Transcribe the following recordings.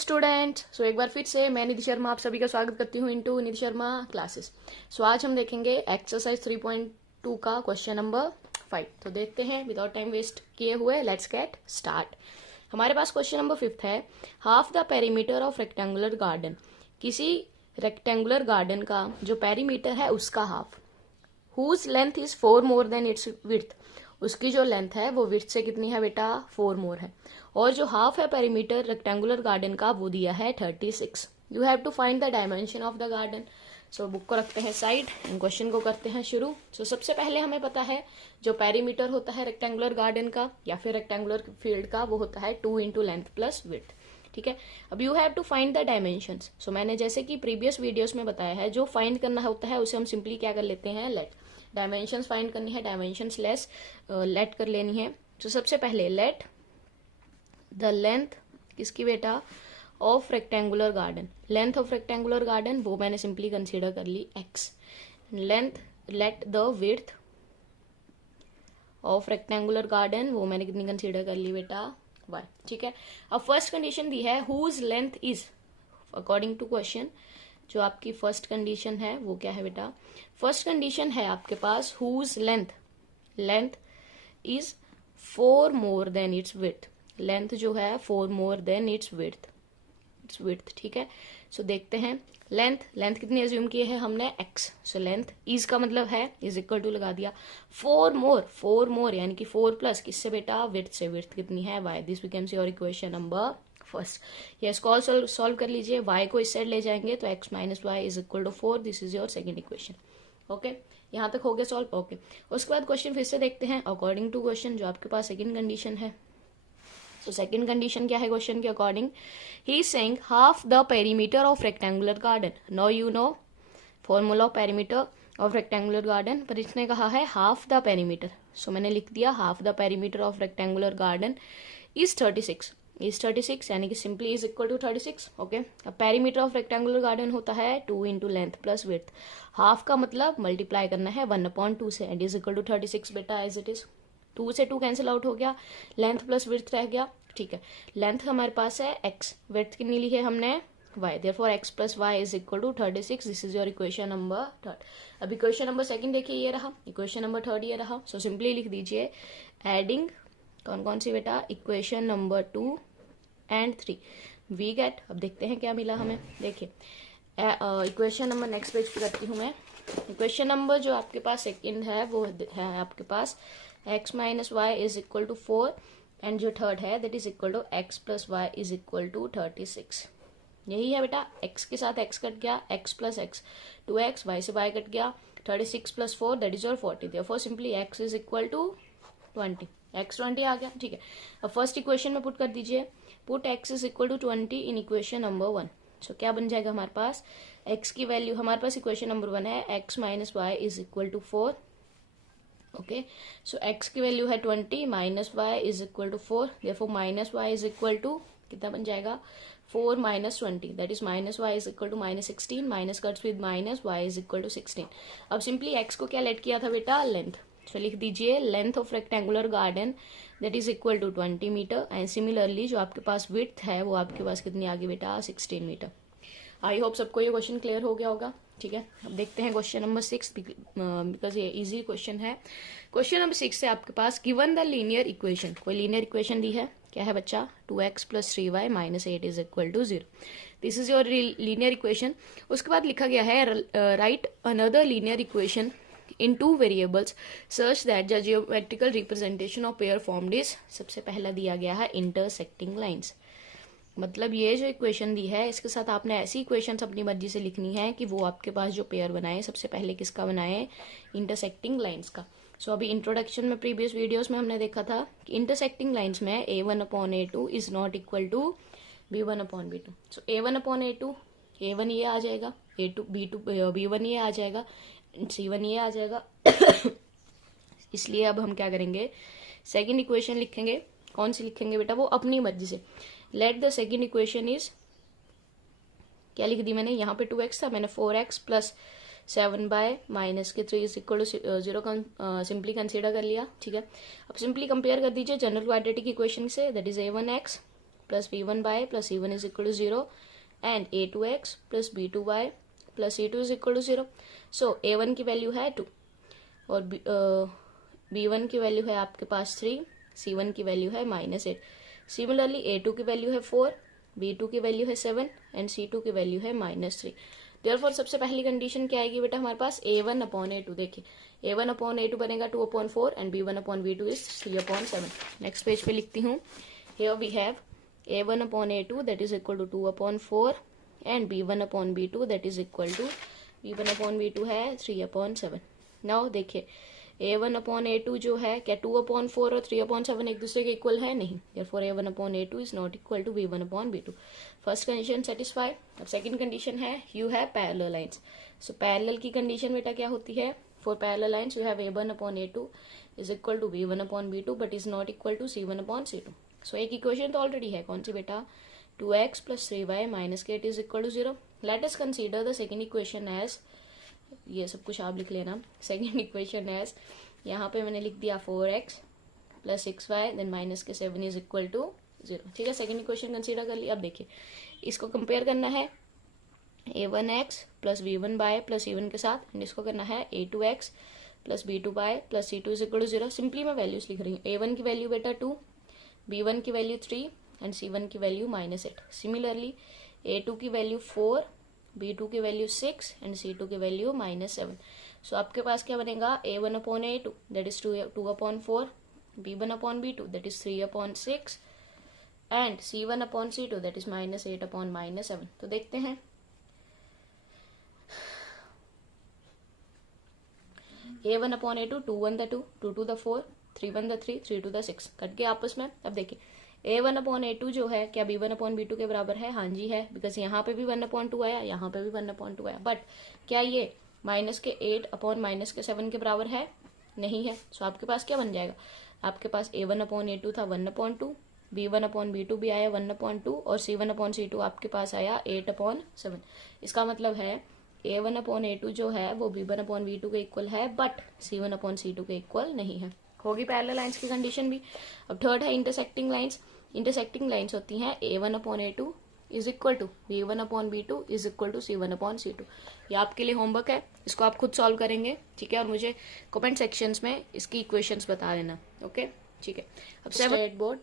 Student. सो एक बार फिर से मैं निधि शर्मा आप सभी का स्वागत करती हूँ इनटू निधि शर्मा क्लासेस। सो आज हम देखेंगे एक्सरसाइज 3.2 का क्वेश्चन नंबर 5। तो देखते हैं विदाउट टाइम वेस्ट किए हुए, लेट्स गेट स्टार्ट। हमारे पास क्वेश्चन नंबर 5 है, half the perimeter of rectangular garden. किसी रेक्टेंगुलर गार्डन का जो पेरीमीटर है उसका half, whose length is 4 more than its width. उसकी जो लेंथ है वो विड्थ से कितनी है बेटा, 4 मोर है। और जो हाफ है पेरीमीटर रेक्टेंगुलर गार्डन का वो दिया है 36। You have to find the dimension of the garden. So book को रखते हैं साइड एंड क्वेश्चन को करते हैं शुरू। सो सबसे पहले हमें पता है जो पेरीमीटर होता है रेक्टेंगुलर गार्डन का या फिर रेक्टेंगुलर फील्ड का वो होता है 2 इंटू लेंथ प्लस विड्थ। ठीक है, अब you have to find the dimensions. So मैंने जैसे कि प्रीवियस वीडियोस में बताया है, जो फाइंड करना होता है उसे हम सिंपली क्या कर लेते हैं, लेट। डायमेंशंस फाइंड करनी है, डायमेंशंस लेस लेट कर लेनी है। तो सबसे पहले लेट द लेंथ किसकी बेटा, of rectangular garden. Length of rectangular garden वो मैंने सिंपली कंसीडर कर ली x। Length let the width of rectangular garden वो मैंने कितनी कंसीडर कर ली बेटा, y। ठीक है, अब फर्स्ट कंडीशन दी है whose length is, according to question जो आपकी फर्स्ट कंडीशन है वो क्या है बेटा, फर्स्ट कंडीशन है आपके पास whose length is 4 more than its width. Length जो है 4 मोर देन इट्स विड्थ। ठीक है, सो देखते हैं लेंथ कितनी एज्यूम की है हमने, x। सो लेंथ इज का मतलब है इज इक्वल टू लगा दिया 4 मोर यानी कि 4 प्लस किससे बेटा, विड्थ से। विड्थ कितनी है y। This becomes your equation number first. Yes, call solve कर लीजिए, y को इस साइड ले जाएंगे तो x minus y is equal to 4। This is your second equation. Okay, यहाँ तक हो गया सॉल्व। ओके, उसके बाद क्वेश्चन फिर से देखते हैं अकॉर्डिंग टू क्वेश्चन जो आपके पास सेकेंड कंडीशन है। सो सेकेंड कंडीशन क्या है क्वेश्चन के according, he is saying half the perimeter of rectangular garden. No you know formula of perimeter of rectangular garden, पर इसने कहा है हाफ द पेरीमीटर। सो मैंने लिख दिया half the perimeter of rectangular garden is 36 यानी कि simply is equal to 36। Okay, अब पेरीमीटर ऑफ रेक्टेंगुलर गार्डन होता है 2 into length plus width. Half का मतलब मल्टीप्लाई करना है 1/2 से एंड इज इक्वल टू 36 बेटा, एज इट इज। 2 से 2 कैंसिल आउट हो गया, लेंथ प्लस विड्थ रह गया। ठीक है, लेंथ हमारे पास है x, विड्थ कितनी ली है हमने y, therefore x plus y is equal to 36। This is your equation number third. अब इक्वेशन नंबर सेकंड देखिए ये रहा, इक्वेशन नंबर थर्ड ये रहा। सो सिंपली लिख दीजिए एडिंग कौन कौन सी बेटा, equation number 2 and 3 we get. अब देखते हैं क्या मिला हमें। देखिए इक्वेशन नंबर नेक्स्ट पेज पे करती हूँ मैं। इक्वेशन नंबर जो आपके पास सेकंड है वो है आपके पास x minus y is equal to 4 and जो थर्ड है that is equal to x plus y is equal to 36। यही है बेटा, x के साथ x कट गया, x plus x 2x, y से y कट गया, 36 plus 4 that is your 40। Therefore simply x is equal to 20, x 20 आ गया। ठीक है, अब फर्स्ट इक्वेशन में पुट कर दीजिए, put x is equal to 20 in equation number 1। So क्या बन जाएगा हमारे पास, x की वैल्यू हमारे पास इक्वेशन नंबर 1 है x minus y is equal to 4। Okay, so x की वैल्यू है 20 minus y is equal to 4, therefore minus y is equal to कितना बन जाएगा, 4 minus 20 that is minus y is equal to minus 16, minus cuts with minus, y is equal to 16। अब simply x को क्या late किया था बेटा, length. So लिख दीजिए length of rectangular garden that is equal to 20 metre and similarly जो आपके पास विड्थ है वो आपके पास कितनी आ गई बेटा, 16 मीटर। आई होप सबको ये क्वेश्चन क्लियर हो गया होगा। ठीक है, अब देखते हैं क्वेश्चन नंबर 6 बिकॉज ये इजी क्वेश्चन है। क्वेश्चन नंबर 6 से आपके पास गिवन द लीनियर इक्वेशन, कोई लीनियर इक्वेशन दी है, क्या है बच्चा, 2x plus 3y minus 8 is equal to 0। This is your linear equation. उसके बाद लिखा गया है write another linear equation in two variables such that the geometrical representation of pair formed is, सबसे पहला दिया गया है intersecting lines। मतलब ये जो इक्वेशन दी है इसके साथ आपने ऐसी इक्वेशन अपनी मर्जी से लिखनी है कि वो आपके पास जो पेयर बनाए, सबसे पहले किसका बनाए, इंटरसेक्टिंग लाइंस का। सो अभी इंट्रोडक्शन में प्रीवियस वीडियोस में हमने देखा था कि इंटरसेक्टिंग लाइंस में a1/a2 is not equal to b1/b2। So a1/a2, a1 ये आ जाएगा, b1 ये आ जाएगा, c1 ये आ जाएगा। इसलिए अब हम क्या करेंगे, सेकेंड इक्वेशन लिखेंगे। कौन सी लिखेंगे बेटा, वो अपनी मर्जी से। Let the second equation is, क्या लिख दी मैंने, यहाँ पे 2x था, मैंने 4x प्लस 7 बाय माइनस के 3 इज इक्वल टू 0 का सिंपली कंसीडर कर लिया। ठीक है, अब सिंपली कंपेयर कर दीजिए जनरल क्वाड्रेटिक इक्वेशन से, that is a1x plus b1 by plus c1 is equal to 0 and a2x plus b2y plus c2 is equal to 0. So a1 की वैल्यू है 2 और b1 की वैल्यू है आपके पास 3, c1 की वैल्यू है -8. सिमिलरली a2 की वैल्यू है 4, b2 की वैल्यू है 7 एंड c2 की वैल्यू है -3. देयरफॉर सबसे पहली कंडीशन क्या आएगी बेटा हमारे पास a1 अपॉन a2. देखिए a1 अपॉन a2 बनेगा 2 upon 4 and b1 upon b2 is 3 upon 7. Next page पे लिखती हूँ. Here we have a1 upon a2 that is equal to 2 upon 4 and b1 upon b2 that is equal to b1 upon b2 है 3 upon 7. Now देखिए a1 upon a2 जो है क्या 2 upon 4 और 3 upon 7 एक दूसरे के इक्वल है? नहीं. Therefore a1 upon a2 is not equal to b1 upon b2. First condition satisfy. अब सेकंड कंडीशन है you have parallel lines. So parallel की कंडीशन बेटा क्या होती है? For parallel lines you have a1 upon a2 is equal to b1 upon b2 but is not equal to c1 upon c2. So एक equation तो already है. कौन सी बेटा? 2x प्लस 3y माइनस के 8 is equal to 0. Let us consider the second equation as, ये सब कुछ आप लिख लेना. सेकंड इक्वेशन एज, यहाँ पे मैंने लिख दिया 4x plus 6y then minus के 7 इज इक्वल टू 0. ठीक है, सेकंड इक्वेशन कंसीडर कर लिया. अब देखिए इसको कंपेयर करना है a1x plus b1 bye plus c1 के साथ एंड इसको करना है a2x plus b2 by plus c2 is equal to 0. Simply मैं वैल्यूज लिख रही हूँ. a1 की वैल्यू बेटा 2, b1 की वैल्यू 3 एंड c1 की वैल्यू -8. सिमिलरली a2 की वैल्यू 4, b2 की वैल्यू 6 एंड c2 की वैल्यू -7. सो आपके पास क्या बनेगा? a1 upon a2 that is 2 upon 4, b1 upon b2 that is 3 upon 6 and c1 upon c2 that is -8 upon -7. तो देखते हैं a1 अपॉन a2 2 1 2, 2 2 4, 3 1 3, 3 2 6 कट के आपस में. अब देखिए a1 अपॉन a2 जो है क्या b1 अपॉन b2 के बराबर है? हाँ जी है, बिकॉज यहाँ पे भी 1 अपॉन 2 आया, यहाँ पे भी 1 अपॉन 2 आया. बट क्या ये माइनस के 8 अपॉन माइनस के 7 के बराबर है? नहीं है. सो आपके पास क्या बन जाएगा? आपके पास a1 अपॉन a2 था 1 अपॉन 2, b1 अपॉन b2 भी आया 1 अपॉन 2 और c1 अपॉन c2 आपके पास आया 8 अपॉन 7. इसका मतलब है a1 अपॉन a2 जो है वो b1 अपॉन b2 के इक्वल है बट c1 अपॉन c2 के इक्वल नहीं है. होगी पैरेलल लाइंस की कंडीशन भी. अब थर्ड है इंटरसेक्टिंग लाइंस. इंटरसेक्टिंग लाइंस होती हैं a1 upon a2 is equal to b1 upon b2 is equal to c1 upon c2. ये आपके लिए होमवर्क है, इसको आप खुद सॉल्व करेंगे. ठीक है, और मुझे कमेंट सेक्शंस में इसकी इक्वेशंस बता देना. ओके ठीक है. अब state board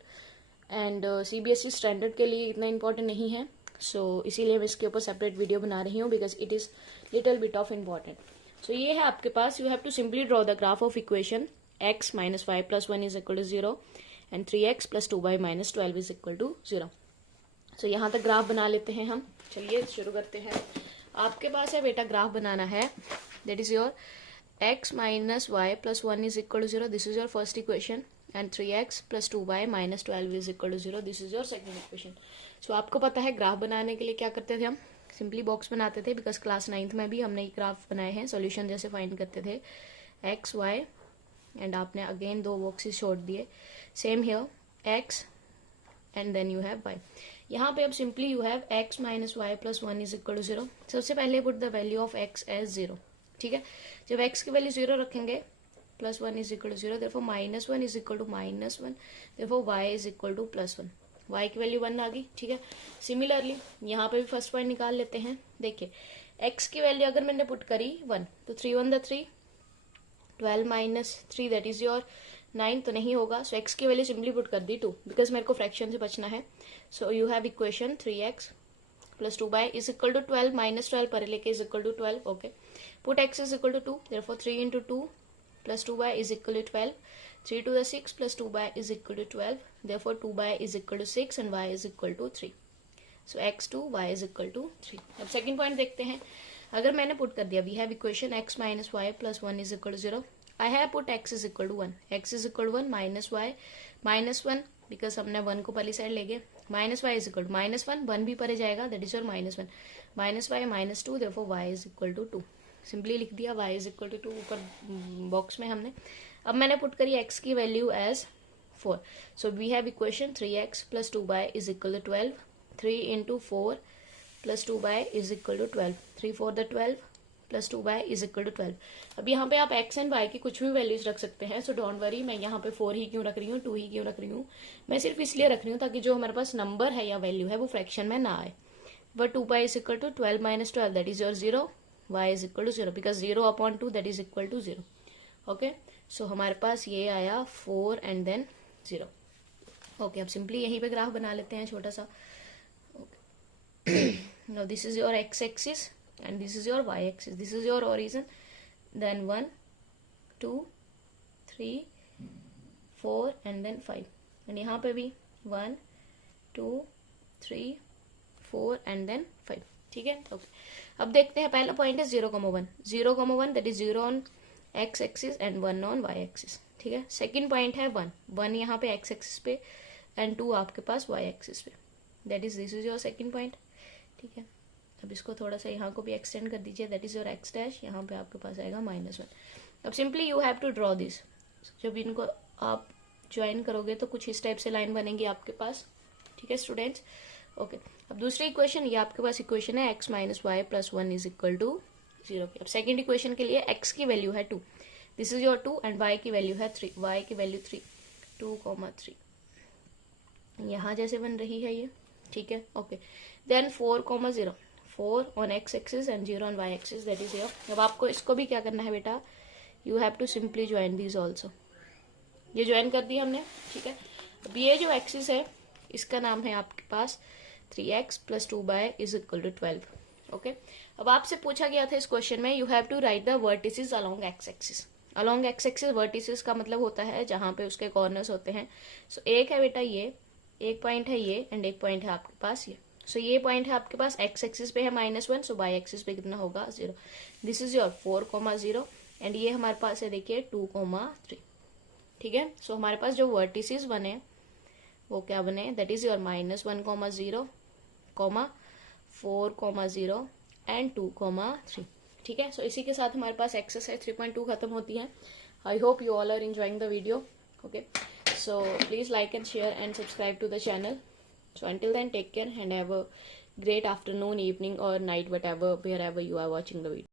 and CBSE standard के लिए इतना इंपॉर्टेंट नहीं है, सो इसीलिए मैं इसके ऊपर सेपरेट वीडियो बना रही हूँ because it is little bit of important. So ये है आपके पास. You have to simply draw the graph of equation x minus y plus 1 is equal to 0 and 3x plus 2y minus 12 is equal to 0. So यहाँ तक graph बना लेते हैं हम. चलिए शुरू करते हैं. आपके पास है बेटा ग्राफ बनाना है. That is your x minus y plus 1 is equal to 0. This is your first equation and 3x plus 2y minus 12 is equal to 0. This is your second equation. So आपको पता है ग्राफ बनाने के लिए क्या करते थे हम? सिंपली बॉक्स बनाते थे बिकॉज क्लास 9th में भी हमने ये ग्राफ बनाए हैं. सोल्यूशन जैसे फाइंड करते थे x y एंड आपने अगेन 2 बॉक्सेस छोड़ दिए. Same here x and then you have y. यहाँ पे अब simply you have x minus y plus 1 is equal to 0. सबसे पहले put the value of x as 0. ठीक है, जब x की वैल्यू 0 रखेंगे plus 1 is equal to 0, therefore minus 1 is equal to minus 1, therefore y is equal two plus 1. y की value 1 आ गई. ठीक है, सिमिलरली यहाँ पे भी फर्स्ट पॉइंट निकाल लेते हैं. देखिए x की वैल्यू अगर मैंने पुट करी 1 तो 3 1 3, 12 माइनस 3 दैट इज योर 9 तो नहीं होगा. सो x की वैल्यू सिंपली पुट कर दी 2 बिकॉज मेरे को फ्रैक्शन से बचना है. So you have equation 3x plus 2y is equal to 12 minus 12 पर लेके is equal to 12. Okay, put x is equal to 2, therefore 3 into 2 plus 2y is equal to 12. 3 to the 6 plus 2y is equal to 12. Therefore 2y is equal to 6 and y is equal to 3. So x2 y is equal to 3. अब second point देखते हैं. अगर मैंने put कर दिया, we have equation x minus y plus 1 is equal to 0. I have put x is equal to 1. x is equal to 1 minus y minus 1 because हमने 1 को पहली साइड ले गए. Minus y is equal to minus 1, 1 भी परे जाएगा that is your minus 1. Minus y minus 2, therefore y is equal to 2. Simply लिख दिया y इज इक्वल टू 2 ऊपर बॉक्स में हमने. अब मैंने पुट करी x की value as 4. So we have equation 3x plus 2y is equal to 12. 3 into 4 plus 2y is equal to 12. 3 4 12, plus 2y is equal to 12। अब यहाँ पे आप x एंड y की कुछ भी वैल्यूज रख सकते हैं, सो डोंट वरी। मैं यहाँ पे 4 ही क्यों रख रही हूँ, 2 ही क्यों रख रही हूँ, मैं सिर्फ इसलिए रख रही हूँ ताकि जो हमारे पास नंबर है या वैल्यू है वो फ्रैक्शन में ना आए। But 2y is equal to 12 minus 12 that is your 0, y is equal to 0 because 0 upon 2 that is equal to 0। Okay, so हमारे पास ये आया 4 एंड देन 0। ओके, अब सिंपली यहीं पे ग्राफ बना लेते हैं छोटा सा। Now this is your x axis and this is your y axis. This is your origin. Then 1, 2, 3, 4 and then 5. And यहाँ पे भी 1, 2, 3, 4 and then 5. ठीक है, okay. अब देखते हैं, पहला पॉइंट है 0,1. 0,1 that is 0 on x axis and 1 on y axis. ठीक है, सेकेंड पॉइंट है 1. 1 यहाँ पे x axis पे and 2 आपके पास y axis पे. That is this is your second point. ठीक है, अब इसको थोड़ा सा यहाँ को भी एक्सटेंड कर दीजिए, that is your x dash, यहाँ पे आपके पास आएगा -1। अब simply you have to draw this. जब इनको आप ज्वाइन करोगे तो कुछ इस टाइप से लाइन बनेगी आपके पास। ठीक है स्टूडेंट्स, ओके। अब दूसरी इक्वेशन, ये आपके पास इक्वेशन है x minus y plus 1 is equal to 0 की। अब सेकेंड इक्वेशन के लिए x की वैल्यू है 2, this is your 2 and y की वैल्यू है 3, y की वैल्यू 3, 2,3 यहाँ जैसे बन रही है ये। ठीक है, okay. Then 4,0, 4 on x axis and 0 on y axis that is your. अब आपको इसको भी क्या करना है बेटा, you have to simply join these also. ये ज्वाइन कर दिया हमने। ठीक है, अब ये जो एक्सिस है इसका नाम है आपके पास 3x plus 2y is equal to 12। Okay, अब आपसे पूछा गया था इस क्वेश्चन में, you have to write the vertices along x axis. Along x axis vertices का मतलब होता है जहां पे उसके कॉर्नर्स होते हैं। सो एक है बेटा ये, एक पॉइंट है ये एंड एक पॉइंट है आपके पास ये। सो ये पॉइंट है आपके पास x एक्सिस पे है -1, सो y एक्सिस पे कितना होगा 0। दिस इज योर 4,0 एंड ये हमारे पास है देखिए 2,3। ठीक है, सो हमारे पास जो वर्टिसेस बने वो क्या बने, दैट इज योर -1,0, 4,0 एंड 2,3। ठीक है, सो इसी के साथ हमारे पास एक्सरसाइज 3.2 खत्म होती है। I hope you all are enjoying the video. Okay, so please like and share and subscribe to the channel. So until then, take care and have a great afternoon, evening or night, whatever, wherever you are watching the video.